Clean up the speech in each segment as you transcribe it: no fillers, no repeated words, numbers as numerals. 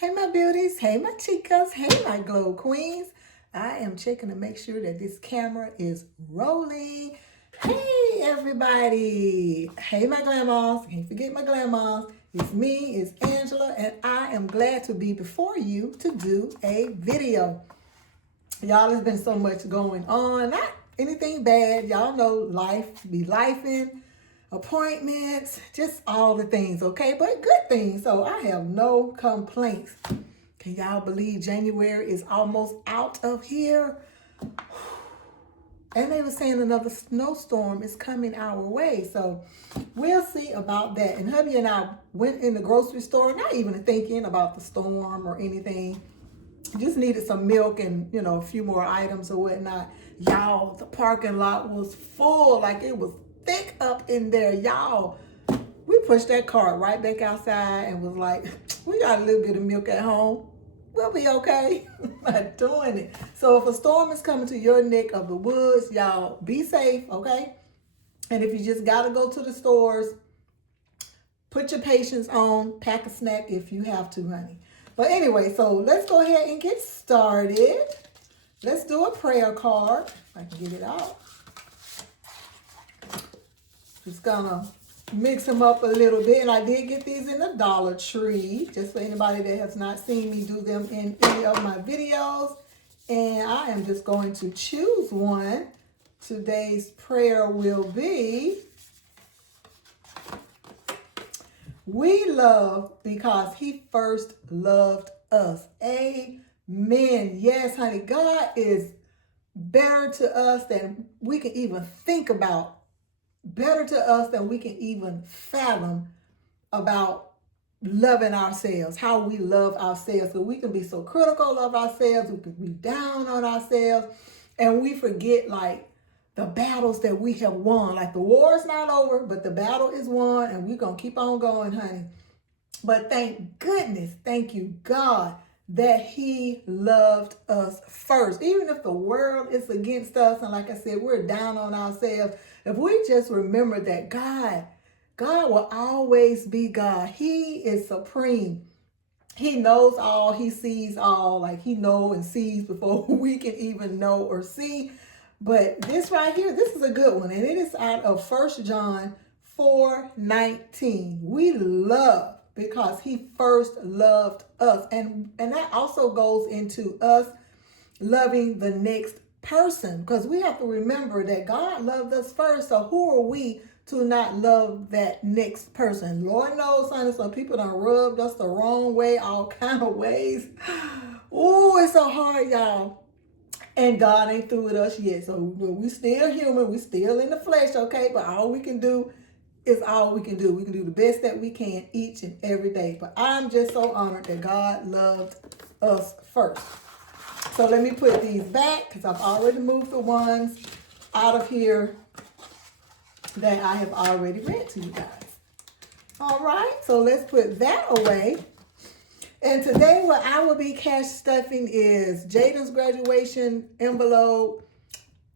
Hey my beauties, hey my chicas, hey my glow queens. I am checking to make sure that this camera is rolling. Hey everybody. Hey my Glamm-Mahs. Can't forget my Glamm-Mahs. It's me, it's Angela, and I am glad to be before you to do a video. Y'all, there's been so much going on. Not anything bad. Y'all know life be lifing, appointments, just all the things, okay? But good things. So I have no complaints. Can y'all believe January is almost out of here? And they were saying another snowstorm is coming our way. So we'll see about that. And hubby and I went in the grocery store, not even thinking about the storm or anything. Just needed some milk and, a few more items or whatnot. Y'all, the parking lot was full. Like it was thick up in there. Y'all, we pushed that cart right back outside and was like, we got a little bit of milk at home. We'll be okay. Not doing it. So if a storm is coming to your neck of the woods, y'all be safe, okay? And if you just got to go to the stores, put your patience on, pack a snack if you have to, honey. But anyway, so let's go ahead and get started. Let's do a prayer card. If I can get it out. Just gonna mix them up a little bit. And I did get these in the Dollar Tree, just for anybody that has not seen me do them in any of my videos. And I am just going to choose one. Today's prayer will be, we love because he first loved us. Amen. Yes, honey. God is better to us than we can even think about. Better to us than we can even fathom about loving ourselves, how we love ourselves. So we can be so critical of ourselves. We can be down on ourselves. And we forget the battles that we have won. Like the war is not over, but the battle is won, and we're going to keep on going, honey. But thank goodness, thank you, God, that he loved us first. Even if the world is against us, and like I said, we're down on ourselves, if we just remember that God will always be God. He is supreme. He knows all, he sees all, like he knows and sees before we can even know or see. But this right here, this is a good one. And it is out of 1 John 4:19. We love because he first loved us. And that also goes into us loving the next person. Because we have to remember that God loved us first. So who are we to not love that next person? Lord knows, honey, some people done rubbed us the wrong way, all kind of ways. Oh, it's so hard, y'all. And God ain't through with us yet. So we still human. We still in the flesh, okay? But all we can do is all we can do. We can do the best that we can each and every day. But I'm just so honored that God loved us first. So let me put these back because I've already moved the ones out of here that I have already read to you guys. All right, so let's put that away. And today what I will be cash stuffing is Jaden's graduation envelope.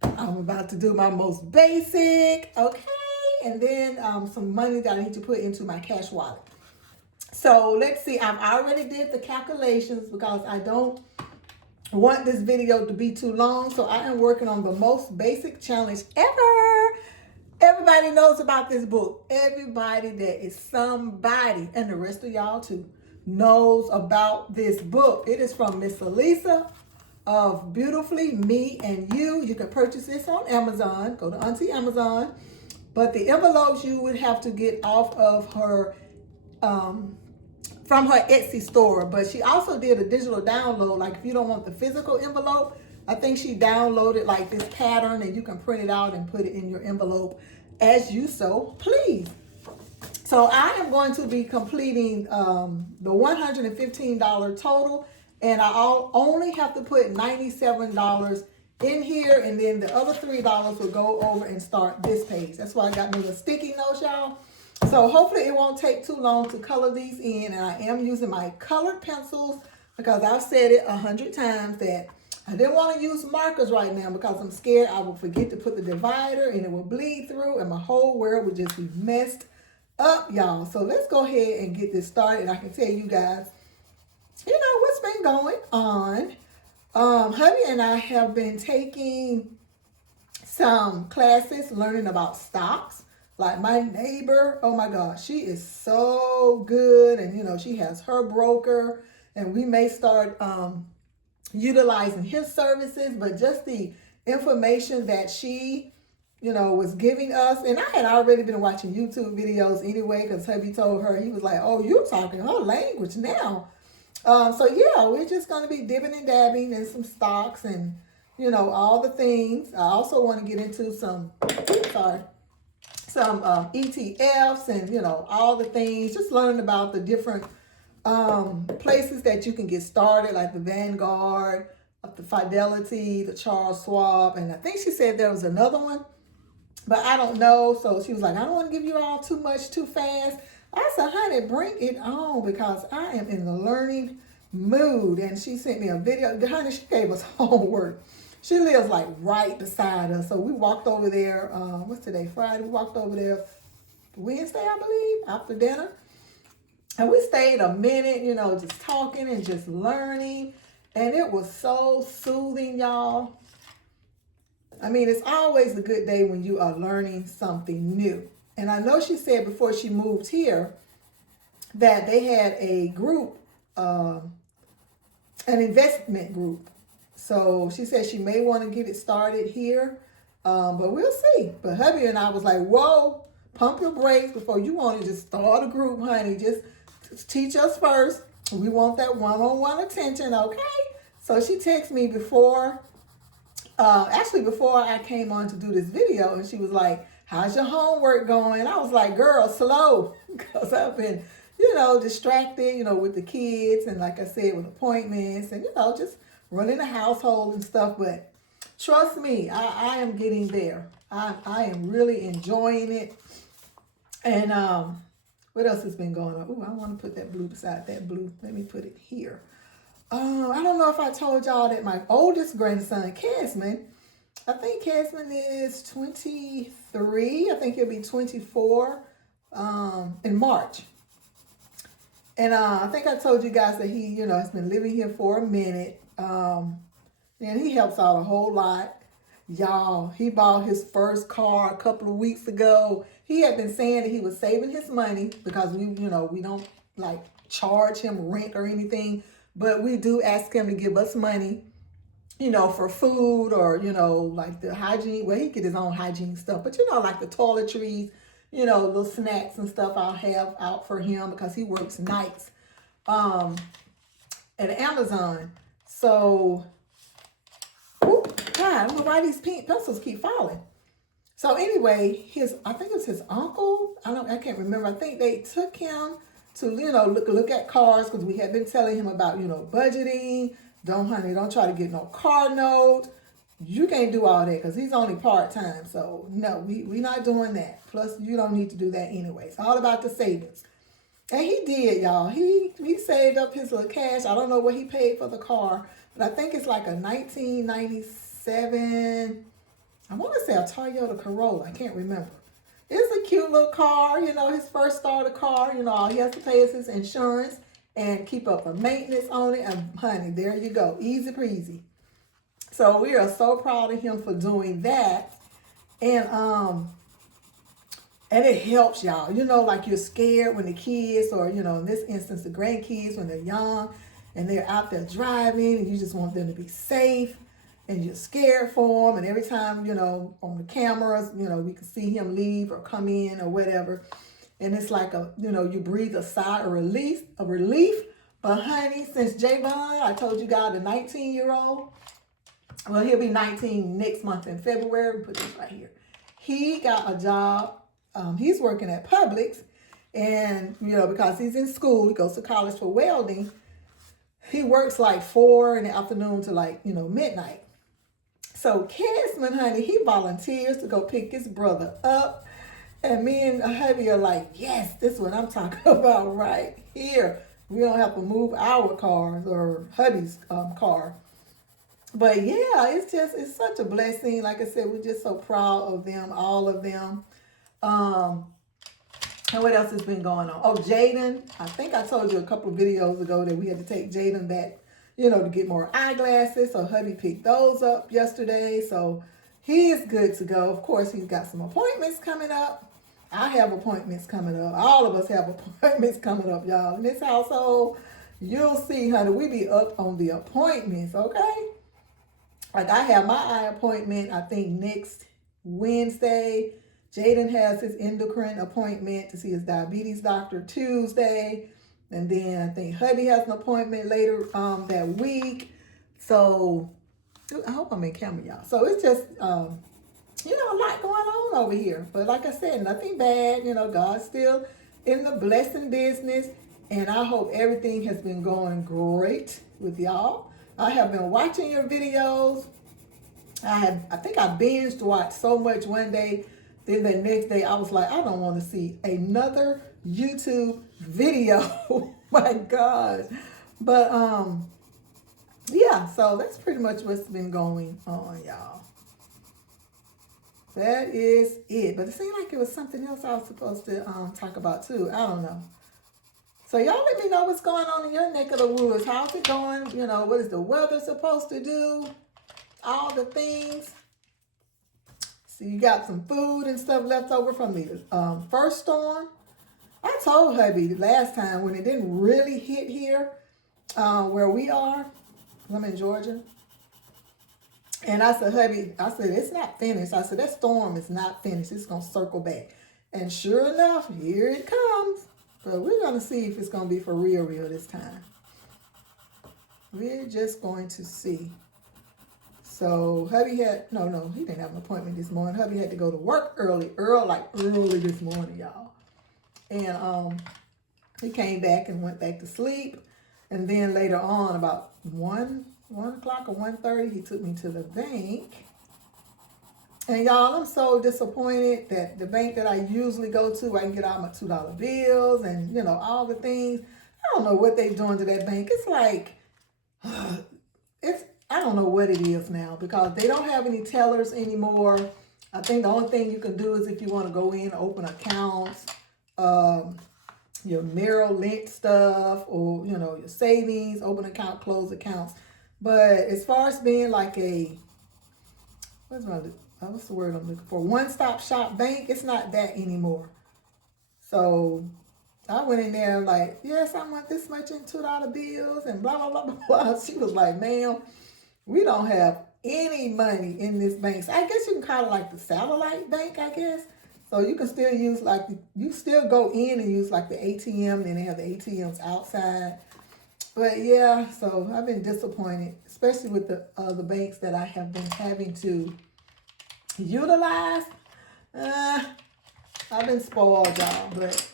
I'm about to do my most basic, okay? And then some money that I need to put into my cash wallet. So let's see, I've already did the calculations because I don't want this video to be too long. So I am working on the most basic challenge ever. Everybody knows about this book. Everybody that is somebody, and the rest of y'all too, knows about this book. It is from Miss Elisa of Beautifully Me and You. You can purchase this on Amazon. Go to Auntie Amazon. But the envelopes you would have to get off of her, from her Etsy store. But she also did a digital download. Like if you don't want the physical envelope, I think she downloaded like this pattern and you can print it out and put it in your envelope as you so please. So I am going to be completing the $115 total, and I only have to put $97 in here, and then the other $3 will go over and start this page. That's why I got my little sticky notes, y'all. So hopefully it won't take too long to color these in, and I am using my colored pencils because I've said it 100 times that I didn't want to use markers right now because I'm scared I will forget to put the divider and it will bleed through and my whole world would just be messed up, y'all. So let's go ahead and get this started. And I can tell you guys, what's been going on. Hubby and I have been taking some classes learning about stocks. Like my neighbor, oh my God, she is so good. And, she has her broker, and we may start utilizing his services, but just the information that she, was giving us. And I had already been watching YouTube videos anyway, because hubby told her, he was like, oh, you're talking her language now. So yeah, we're just going to be dipping and dabbing in some stocks and, all the things. I also want to get into some ETFs and, all the things, just learning about the different places that you can get started, like the Vanguard, the Fidelity, the Charles Schwab, and I think she said there was another one, but I don't know. So she was like, I don't want to give you all too much too fast. I said, honey, bring it on, because I am in the learning mood. And she sent me a video. Honey, she gave us homework. She lives like right beside us. So we walked over there, what's today, Friday? We walked over there Wednesday, I believe, after dinner. And we stayed a minute, just talking and just learning. And it was so soothing, y'all. I mean, it's always a good day when you are learning something new. And I know she said before she moved here that they had a group, an investment group. So she said she may want to get it started here, but we'll see. But hubby and I was like, whoa, pump your brakes before you want to just start a group, honey. Just teach us first. We want that one-on-one attention, okay? So she texted me before I came on to do this video, and she was like, how's your homework going? I was like, girl, slow, because I've been, distracted, with the kids, and like I said, with appointments, and, just running the household and stuff. But trust me, I am getting there. I am really enjoying it. And what else has been going on? Ooh, I want to put that blue beside that blue. Let me put it here. I don't know if I told y'all that my oldest grandson, Casman, I think Casman is 23. I think he'll be 24 in March. And I think I told you guys that he, has been living here for a minute. And he helps out a whole lot. Y'all, he bought his first car a couple of weeks ago. He had been saying that he was saving his money because we don't like charge him rent or anything, but we do ask him to give us money, for food or, like the hygiene. Well, he get his own hygiene stuff, but like the toiletries, little snacks and stuff I'll have out for him because he works nights at Amazon. So, God, I don't know why these pink pencils keep falling. So anyway, I think it was his uncle. I can't remember. I think they took him to, look at cars, because we had been telling him about, budgeting. Don't try to get no car note. You can't do all that because he's only part-time. So no, we not doing that. Plus, you don't need to do that anyway. It's all about the savings. And he did, y'all. He saved up his little cash. I don't know what he paid for the car, but I think it's like a 1997, I want to say a Toyota Corolla. I can't remember. It's a cute little car, his first starter car. All he has to pay is his insurance and keep up a maintenance on it. And honey, there you go. Easy breezy. So we are so proud of him for doing that. And it helps y'all. Like you're scared when the kids, or, in this instance, the grandkids, when they're young and they're out there driving and you just want them to be safe and you're scared for them. And every time, on the cameras, we can see him leave or come in or whatever. And it's like you breathe a sigh of relief. But honey, since Javon, I told you guys, the 19-year-old, well, he'll be 19 next month in February. Put this right here. He got a job. He's working at Publix, and, because he's in school, he goes to college for welding. He works like 4 in the afternoon to like, midnight. So Casman, honey, he volunteers to go pick his brother up. And me and hubby are like, yes, this is what I'm talking about right here. We don't have to move our cars or hubby's car. But yeah, it's such a blessing. Like I said, we're just so proud of them, all of them. And what else has been going on? Oh, Jaden. I think I told you a couple of videos ago that we had to take Jaden back, you know, to get more eyeglasses. So hubby picked those up yesterday. So he is good to go. Of course, he's got some appointments coming up. I have appointments coming up. All of us have appointments coming up, y'all. In this household, you'll see, honey, we be up on the appointments, okay? Like I have my eye appointment, I think next Wednesday. Jaden has his endocrine appointment to see his diabetes doctor Tuesday. And then I think hubby has an appointment later that week. So I hope I'm in camera, y'all. So it's just, you know, a lot going on over here. But like I said, nothing bad. You know, God's still in the blessing business. And I hope everything has been going great with y'all. I have been watching your videos. I think I binged watched so much one day. Then the next day I was like, I don't want to see another YouTube video. My God. But yeah, so that's pretty much what's been going on, y'all. That is it. But it seemed like it was something else I was supposed to talk about too. I don't know. So y'all let me know what's going on in your neck of the woods. How's it going? You know, what is the weather supposed to do? All the things. So you got some food and stuff left over from the first storm. I told hubby last time when it didn't really hit here where we are. I'm in Georgia. And I said, hubby, I said, it's not finished. I said, that storm is not finished. It's going to circle back. And sure enough, here it comes. But we're going to see if it's going to be for real this time. We're just going to see. So hubby had, no, he didn't have an appointment this morning. Hubby had to go to work early this morning, y'all. And he came back and went back to sleep. And then later on, about 1 o'clock or 1:30, he took me to the bank. And y'all, I'm so disappointed that the bank that I usually go to, I can get all my $2 bills and, you know, all the things. I don't know what they're doing to that bank. It's like, I don't know what it is now because they don't have any tellers anymore. I think the only thing you can do is if you want to go in, open accounts, your Merrill Lynch stuff, or, you know, your savings, open account, close accounts. But as far as being like a, what's the word I'm looking for? One-stop shop bank, it's not that anymore. So I went in there like, yes, I want this much in $2 bills and blah, blah, blah, blah. She was like, ma'am, we don't have any money in this bank. So I guess you can call it like the satellite bank, I guess. So you can still use like, you still go in and use like the ATM, and they have the ATMs outside. But yeah, so I've been disappointed, especially with the banks that I have been having to utilize. I've been spoiled, y'all, but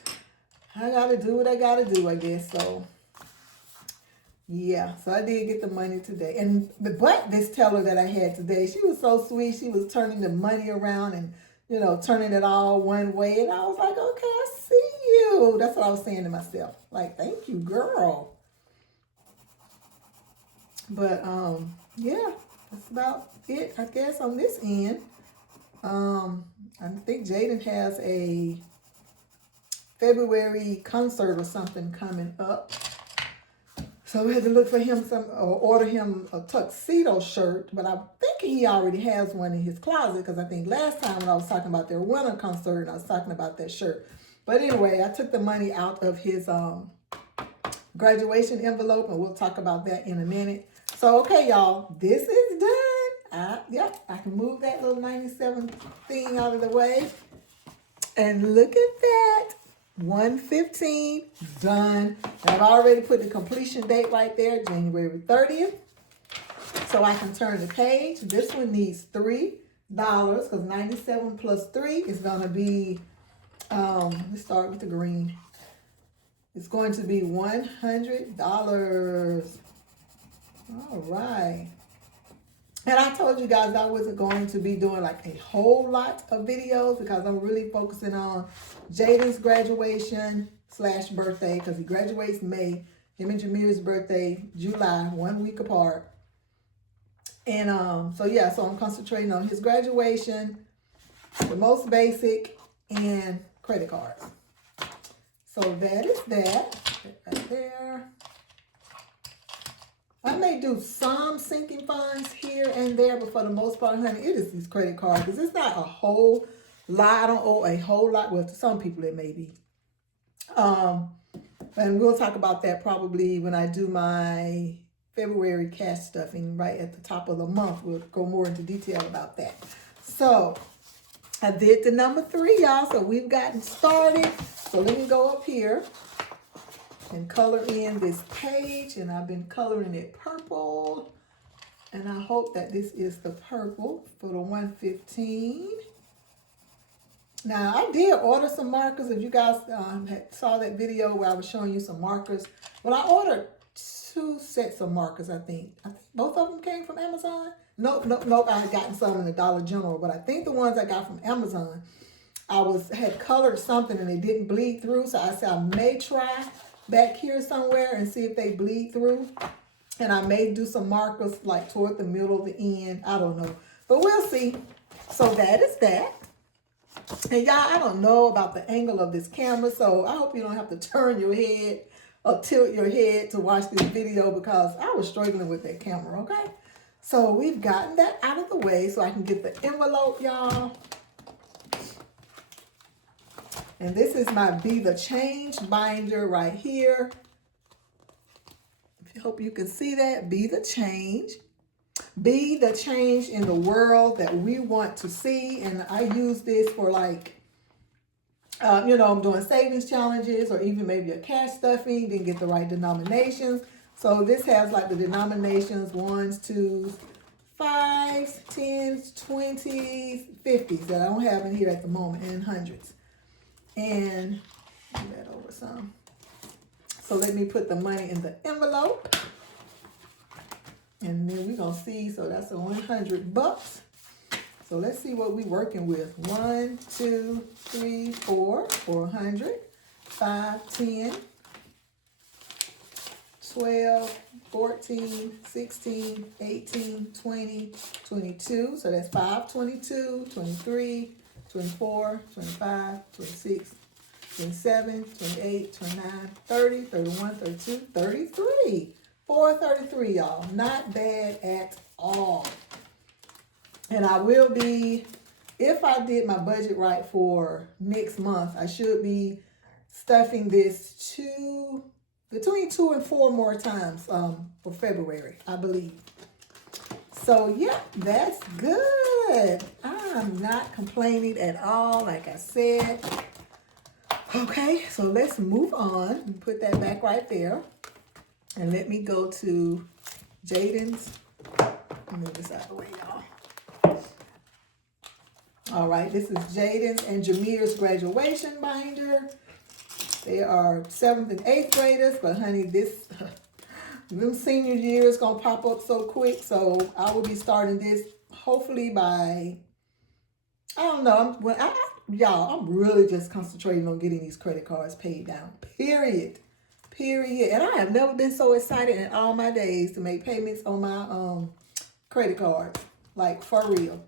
I gotta do what I gotta do, I guess. So yeah, so I did get the money today. But this teller that I had today, she was so sweet. She was turning the money around and, you know, turning it all one way. And I was like, okay, I see you. That's what I was saying to myself. Like, thank you, girl. But yeah, that's about it, I guess, on this end. I think Jaden has a February concert or something coming up. So we had to look for him or order him a tuxedo shirt, but I'm thinking he already has one in his closet because I think last time when I was talking about their winter concert, I was talking about that shirt. But anyway, I took the money out of his graduation envelope, and we'll talk about that in a minute. So, okay, y'all, this is done. Yep, I can move that little 97 thing out of the way. And look at that. 1:15 done. I've already put the completion date right there, January 30th. So I can turn the page. This one needs $3 because 97 plus 3 is going to be, let's start with the green. It's going to be $100. All right. And I told you guys I wasn't going to be doing like a whole lot of videos because I'm really focusing on Jaden's graduation / birthday because he graduates May. Him and Jameer's birthday, July, 1 week apart. And so yeah, so I'm concentrating on his graduation, the most basic, and credit cards. So that is that. Right there. I may do some sinking funds here and there, but for the most part, honey, it is these credit cards. Because it's not a whole lot. I don't owe a whole lot. Well, to some people it may be. And we'll talk about that probably when I do my February cash stuffing right at the top of the month. We'll go more into detail about that. So I did the number 3, y'all. So we've gotten started. So let me go up here and color in this page. And I've been coloring it purple. And I hope that this is the purple for the 115. Now, I did order some markers. If you guys saw that video where I was showing you some markers. Well, I ordered 2 sets of markers, I think. Both of them came from Amazon. Nope. I had gotten some in the Dollar General. But I think the ones I got from Amazon, I had colored something and it didn't bleed through. So I said I may try back here somewhere and see if they bleed through. And I may do some markers like toward the middle, the end. I don't know. But we'll see. So that is that. And y'all, I don't know about the angle of this camera, so I hope you don't have to turn your head or tilt your head to watch this video because I was struggling with that camera, okay? So we've gotten that out of the way so I can get the envelope, y'all. And this is my Be the Change binder right here. I hope you can see that. Be the change. Be the change in the world that we want to see. And I use this for like, you know, I'm doing savings challenges or even maybe a cash stuffing, didn't get the right denominations. So this has like the denominations 1s, 2s, 5s, 10s, 20s, 50s that I don't have in here at the moment, and hundreds. And move that over some. So let me put the money in the envelope. And then we're going to see, so that's $100. So let's see what we're working with. 1, 2, 3, 4, 400, 5, 10, 12, 14, 16, 18, 20, 22. So that's 5, 22, 23, 24, 25, 26, 27, 28, 29, 30, 31, 32, 33. 433, y'all. Not bad at all. And I will be, if I did my budget right for next month, I should be stuffing this between 2 and 4 more times for February, I believe. So, yeah, that's good. I'm not complaining at all, like I said. Okay, so let's move on. Put that back right there. And let me go to Jaden's. Move this out of the way, y'all. All right, this is Jaden's and Jameer's graduation binder. They are 7th and 8th graders, but honey, them senior year is gonna pop up so quick. So I will be starting this hopefully by, I don't know. Y'all, I'm really just concentrating on getting these credit cards paid down. Period. And I have never been so excited in all my days to make payments on my credit card. Like, for real.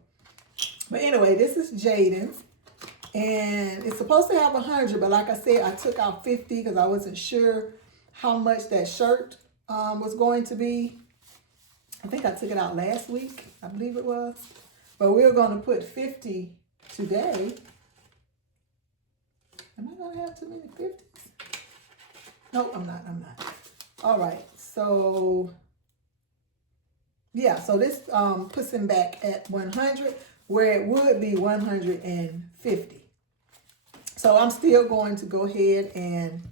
But anyway, this is Jaden's. And it's supposed to have 100, but like I said, I took out 50 because I wasn't sure how much that shirt was going to be. I think I took it out last week, I believe it was. But we're going to put 50 today. Am I going to have too many 50s? No, I'm not. All right, so yeah, so this puts him back at 100 where it would be 150. So I'm still going to go ahead and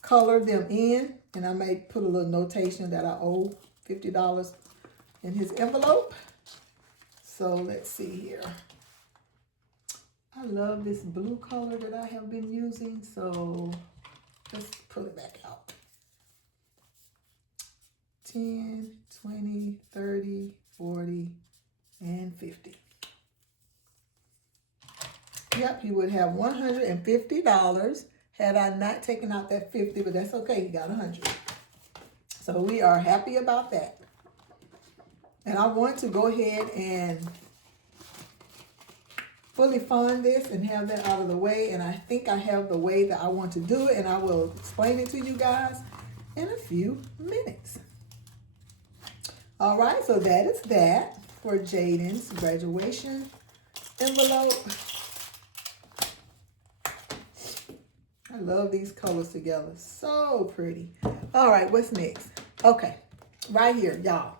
color them in, and I may put a little notation that I owe $50 in his envelope. So let's see here. I love this blue color that I have been using, so let's pull it back out. 10, 20, 30, 40, and 50. Yep, he would have $150 had I not taken out that 50, but that's okay, he got 100. So we are happy about that. And I want to go ahead and fully fund this and have that out of the way. And I think I have the way that I want to do it, and I will explain it to you guys in a few minutes. All right, so that is that for Jaden's graduation envelope. I love these colors together. So pretty. All right, what's next? Okay, right here, y'all.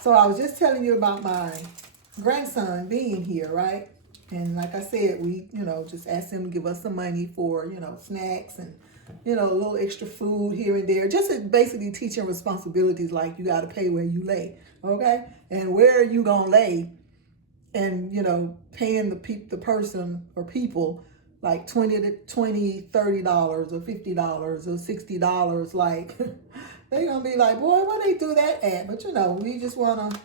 So I was just telling you about my grandson being here, right? And like I said, we, just asked him to give us some money for, snacks and, a little extra food here and there. Just to basically teach him responsibilities like you got to pay where you lay, okay? And where are you going to lay? And, paying the person or people like $20, $30 or $50 or $60, like they're going to be like, boy, where they do that at? But, we just want to,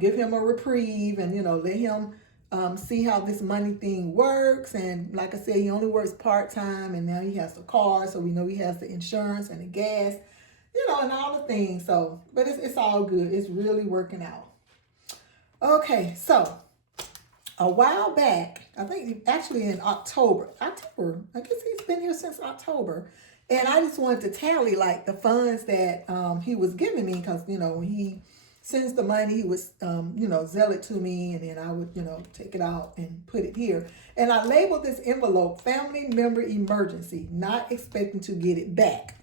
give him a reprieve and, let him see how this money thing works. And like I said, he only works part-time, and now he has the car, so we know he has the insurance and the gas, and all the things. So, but it's all good. It's really working out. Okay, so a while back, I think actually in October, I guess he's been here since October. And I just wanted to tally like the funds that he was giving me, because, when he sends the money, he would, zell it to me, and then I would, take it out and put it here. And I labeled this envelope family member emergency, not expecting to get it back.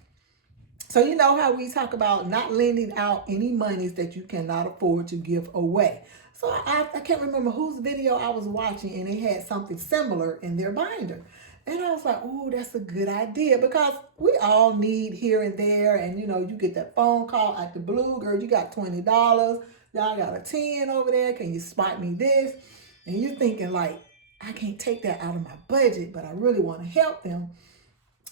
So you know how we talk about not lending out any monies that you cannot afford to give away. So I can't remember whose video I was watching, and they had something similar in their binder. And I was like, oh, that's a good idea, because we all need here and there. And, you get that phone call at the blue, girl, you got $20. Y'all got a 10 over there. Can you spot me this? And you're thinking like, I can't take that out of my budget, but I really want to help them.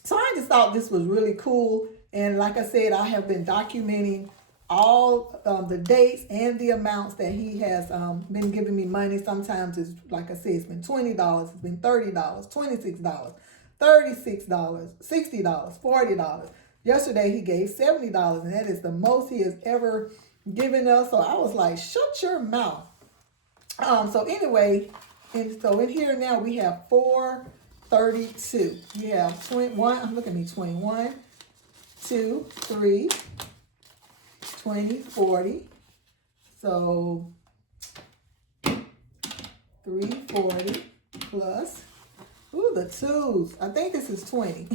So I just thought this was really cool. And like I said, I have been documenting all the dates and the amounts that he has been giving me money. Sometimes it's, like I said, it's been $20, it's been $30, $26, $36, $60, $40. Yesterday he gave $70, and that is the most he has ever given us. So I was like, shut your mouth. So anyway, and so in here now we have 432. We have 21, look at me, 21, 2, 3, 20, 40, so 340 plus, ooh, the twos. I think this is 20.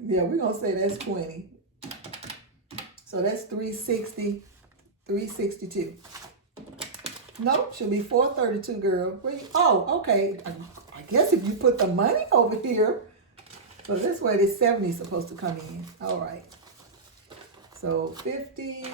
Yeah, we're going to say that's 20. So that's 360, 362. Nope, should be 432, girl. Oh, okay. I guess if you put the money over here, so this way this 70 is supposed to come in. All right. So 50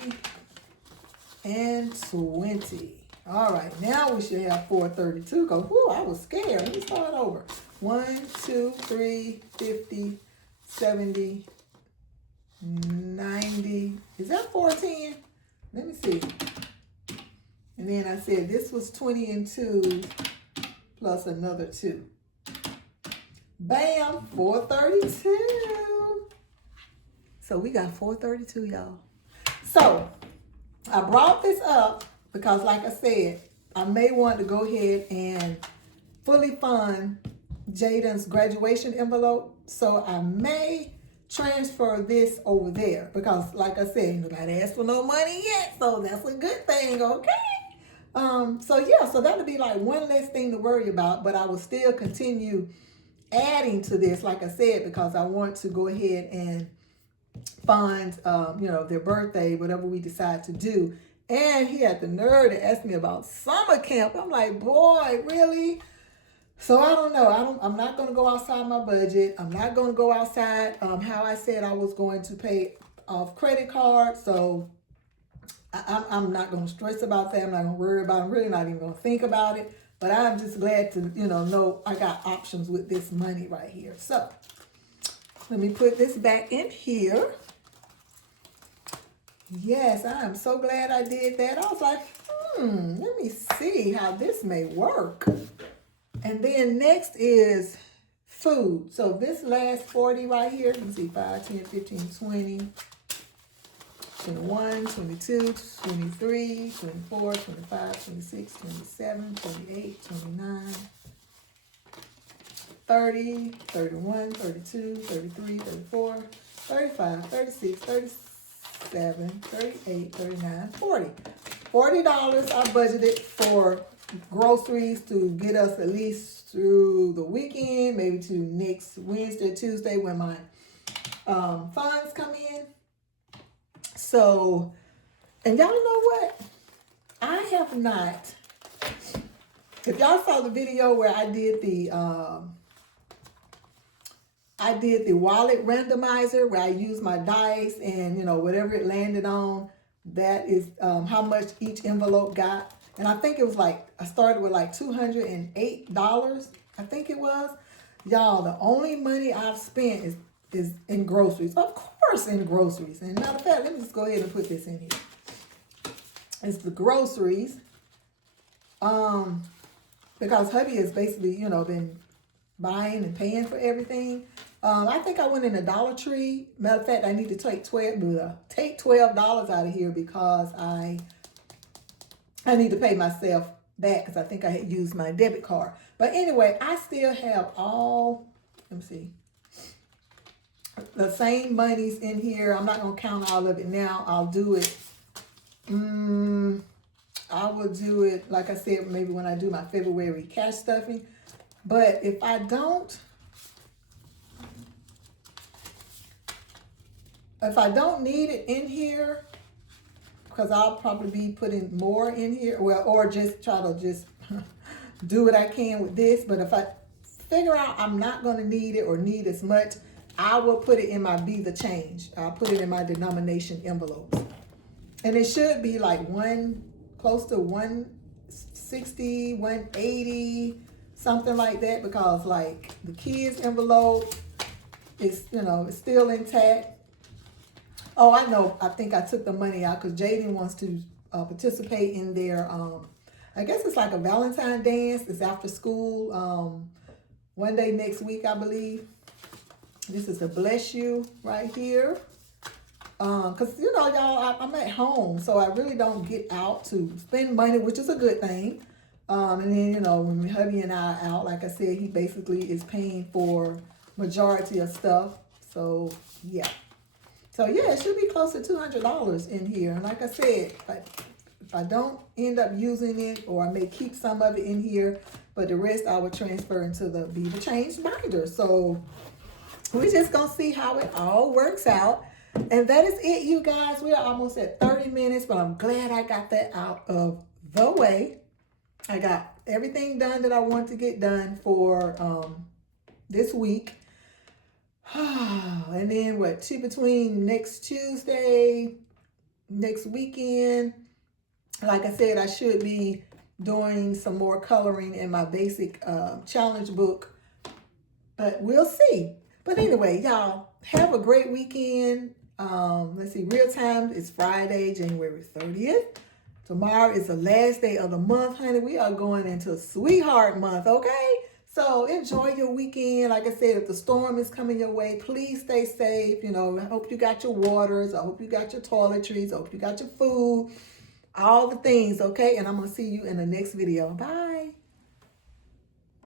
and 20. All right, now we should have 432. Go, whoo, I was scared. Let me start over. 1, 2, 3, 50, 70, 90. Is that 410? Let me see. And then I said this was 20 and 2 plus another 2. Bam, 432. So we got 432, y'all. So I brought this up because, like I said, I may want to go ahead and fully fund Jaden's graduation envelope. So I may transfer this over there because, like I said, nobody asked for no money yet. So that's a good thing, okay? So yeah, so that'll be like one less thing to worry about, but I will still continue adding to this, like I said, because I want to go ahead and fund, their birthday, whatever we decide to do. And he had the nerve to ask me about summer camp. I'm like, boy, really? So I don't know. I'm not going to go outside my budget. I'm not going to go outside how I said I was going to pay off credit cards. So I'm not going to stress about that. I'm not going to worry about it. I'm really not even going to think about it. But I'm just glad to, know I got options with this money right here. So let me put this back in here. Yes, I am so glad I did that. I was like, let me see how this may work. And then next is food. So this last 40 right here, you can see 5, 10, 15, 20. 21, 22, 23, 24, 25, 26, 27, 28, 29, 30, 31, 32, 33, 34, 35, 36, 37, 38, 39, 40. $40 I budgeted for groceries to get us at least through the weekend, maybe to next Wednesday, Tuesday when my funds come in. So, and y'all know what? I have not, if y'all saw the video where I did the wallet randomizer where I used my dice and, you know, whatever it landed on, that is how much each envelope got. And I think it was like, I started with like $208, I think it was. Y'all, the only money I've spent is in groceries. Of course in groceries. And matter of fact, let me just go ahead and put this in here. It's the groceries. Because hubby has basically, you know, been buying and paying for everything. I think I went in a Dollar Tree. Matter of fact, I need to take $12 out of here because I need to pay myself back because I think I had used my debit card. But anyway, I still have all, let me see, the same monies in here. I'm not going to count all of it now. I'll do it. I will do it, like I said, maybe when I do my February cash stuffing. But if I don't need it in here, because I'll probably be putting more in here, well, or just try to just do what I can with this. But if I figure out I'm not going to need it or need as much, I will put it in my Be the Change. I'll put it in my denomination envelopes. And it should be like close to 160, 180, something like that, because like the kids' envelope is, you know, it's still intact. Oh, I know. I think I took the money out because Jaden wants to participate in their, I guess it's like a Valentine dance. It's after school, one day next week, I believe. This is a bless you right here. Because, you know, y'all, I'm at home, so I really don't get out to spend money, which is a good thing. And then, you know, when my hubby and I are out, like I said, he basically is paying for majority of stuff. So, yeah. So, yeah, it should be close to $200 in here. And like I said, if I don't end up using it, or I may keep some of it in here, but the rest I will transfer into the Be the Change binder. So, we're just going to see how it all works out. And that is it, you guys. We are almost at 30 minutes, but I'm glad I got that out of the way. I got everything done that I want to get done for this week. And then between next Tuesday, next weekend, like I said, I should be doing some more coloring in my basic challenge book. But we'll see. But anyway, y'all, have a great weekend. Let's see, real time is Friday, January 30th. Tomorrow is the last day of the month, honey. We are going into Sweetheart Month, okay? So enjoy your weekend. Like I said, if the storm is coming your way, please stay safe. You know, I hope you got your waters. I hope you got your toiletries. I hope you got your food. All the things, okay? And I'm going to see you in the next video. Bye.